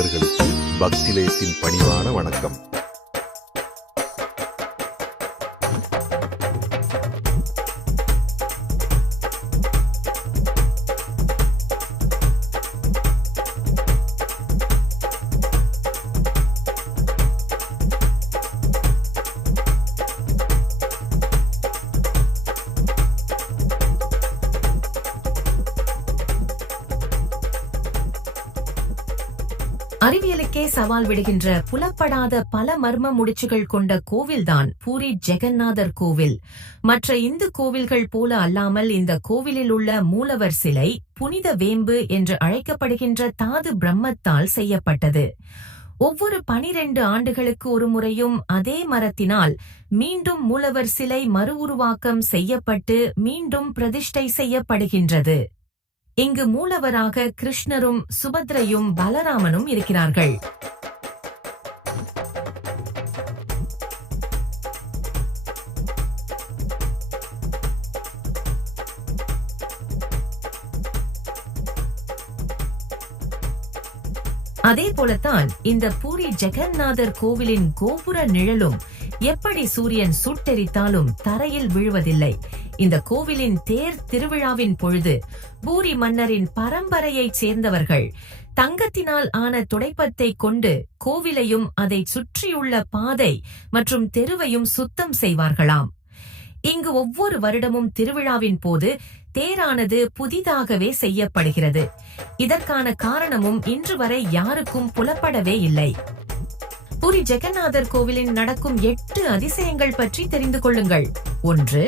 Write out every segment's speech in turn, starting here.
நண்பர்களுக்கு பக்திலயத்தின் பணிவான வணக்கம். அறிவியலுக்கே சவால் விடுகின்ற புலப்படாத பல மர்ம முடிச்சுகள் கொண்ட கோவில்தான் பூரி ஜெகநாதர் கோவில். மற்ற இந்து கோவில்கள் போல அல்லாமல் இந்த கோவிலில் உள்ள மூலவர் சிலை புனித வேம்பு என்று அழைக்கப்படுகின்ற தாது பிரம்மத்தால் செய்யப்பட்டது. ஒவ்வொரு 12 ஆண்டுகளுக்கு ஒரு முறையும் அதே மரத்தினால் மீண்டும் மூலவர் சிலை மறு உருவாக்கம் செய்யப்பட்டு மீண்டும் பிரதிஷ்டை செய்யப்படுகின்றது. இங்கு மூலவராக கிருஷ்ணரும் சுபத்ரையும் பலராமனும் இருக்கிறார்கள். அதே போலத்தான் இந்த பூரி ஜெகநாதர் கோவிலின் கோபுர நிழலும் எப்படி சூரியன் சுட்டெரித்தாலும் தரையில் விழுவதில்லை. இந்த கோவிலின் தேர் திருவிழாவின் பொழுது பூரி மன்னரின் பரம்பரையைச் சேர்ந்தவர்கள் தங்கத்தினால் ஆன துடைப்பத்தை கொண்டு கோவிலையும் அதை சுற்றியுள்ள பாதை மற்றும் தெருவையும் சுத்தம் செய்வார்களாம். இங்கு ஒவ்வொரு வருடமும் திருவிழாவின் போது தேரானது புதிதாகவே செய்யப்படுகிறது. இதற்கான காரணமும் இன்று வரை யாருக்கும் புலப்படவே இல்லை. பூரி ஜெகநாதர் கோவிலின் நடக்கும் 8 அதிசயங்கள் பற்றி தெரிந்து கொள்ளுங்கள். 1.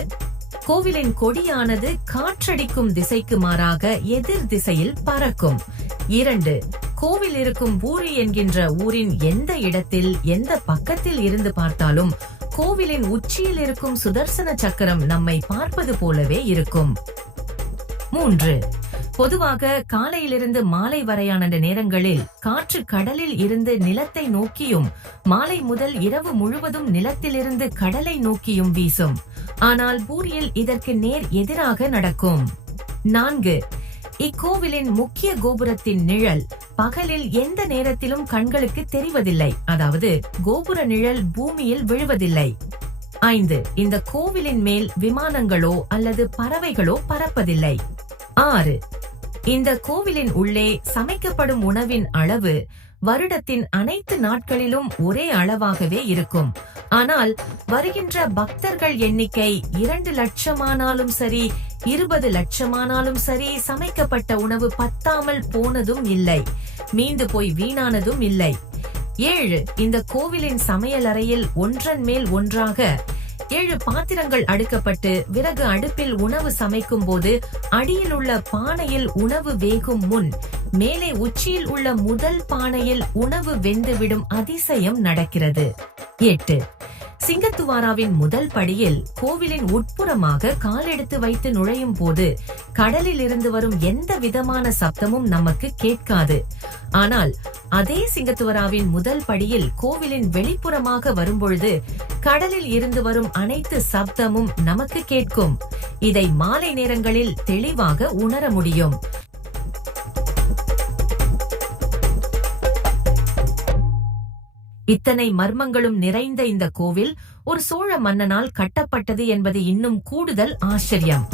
கோவிலின் கொடியானது காற்றடிக்கும் திசைக்கு மாறாக எதிர் திசையில் பறக்கும். 2. கோவில் இருக்கும் பூரி என்கின்ற ஊரின் எந்த இடத்தில் எந்த பக்கத்தில் இருந்து பார்த்தாலும் கோவிலின் உச்சியில் இருக்கும் சுதர்சன சக்கரம் நம்மை பார்ப்பது போலவே இருக்கும். 3. பொதுவாக காலையிலிருந்து மாலை வரையான நேரங்களில் காற்று கடலில் இருந்து நிலத்தை நோக்கியும் மாலை முதல் இரவு முழுவதும் நிலத்திலிருந்து கடலை நோக்கியும் வீசும். ஆனால் பூரியில் இதற்கு நேர் எதிராக நடக்கும். 4. இக்கோவிலின் முக்கிய கோபுரத்தின் நிழல் பகலில் எந்த நேரத்திலும் கண்களுக்கு தெரிவதில்லை. அதாவது கோபுர நிழல் பூமியில் விழுவதில்லை. 5. இந்த கோவிலின் மேல் விமானங்களோ அல்லது பறவைகளோ பறப்பதில்லை. 6. இந்த கோவிலின் உள்ளே சமைக்கப்படும் உணவின் அளவு வருடத்தின் அனைத்து நாட்களிலும் ஒரே அளவாகவே இருக்கும். ஆனால் வருகின்ற பக்தர்கள் எண்ணிக்கை 2 லட்சமானாலும் சரி 20 லட்சமானாலும் சரி சமைக்கப்பட்ட உணவு பத்தாமல் போனதும் இல்லை, மீந்து போய் வீணானதும் இல்லை. 7. இந்த கோவிலின் சமையல் அறையில் ஒன்றன் மேல் ஒன்றாக 7 பாத்திரங்கள் அடுக்கப்பட்டு விறகு அடுப்பில் உணவு சமைக்கும் போது அடியில் உள்ள பானையில் உணவு வேகும் முன் மேலே உச்சியில் உள்ள முதல் பானையில் உணவு வெந்துவிடும் அதிசயம் நடக்கிறது. 8. சிங்கத்துவாராவின் முதல் படியில் கோவிலின் உட்புறமாக காலெடுத்து வைத்து நுழையும் போது கடலில் இருந்து வரும் எந்த விதமான சப்தமும் நமக்கு கேட்காது. ஆனால் அதே சிங்கத்துவராவின் முதல் படியில் கோவிலின் வெளிப்புறமாக வரும்பொழுது கடலில் இருந்து வரும் அனைத்து சப்தமும் நமக்கு கேட்கும். இதை மாலை நேரங்களில் தெளிவாக உணர முடியும். இத்தனை மர்மங்களும் நிறைந்த இந்த கோவில் ஒரு சோழ மன்னனால் கட்டப்பட்டது என்பது இன்னும் கூடுதல் ஆச்சரியம்.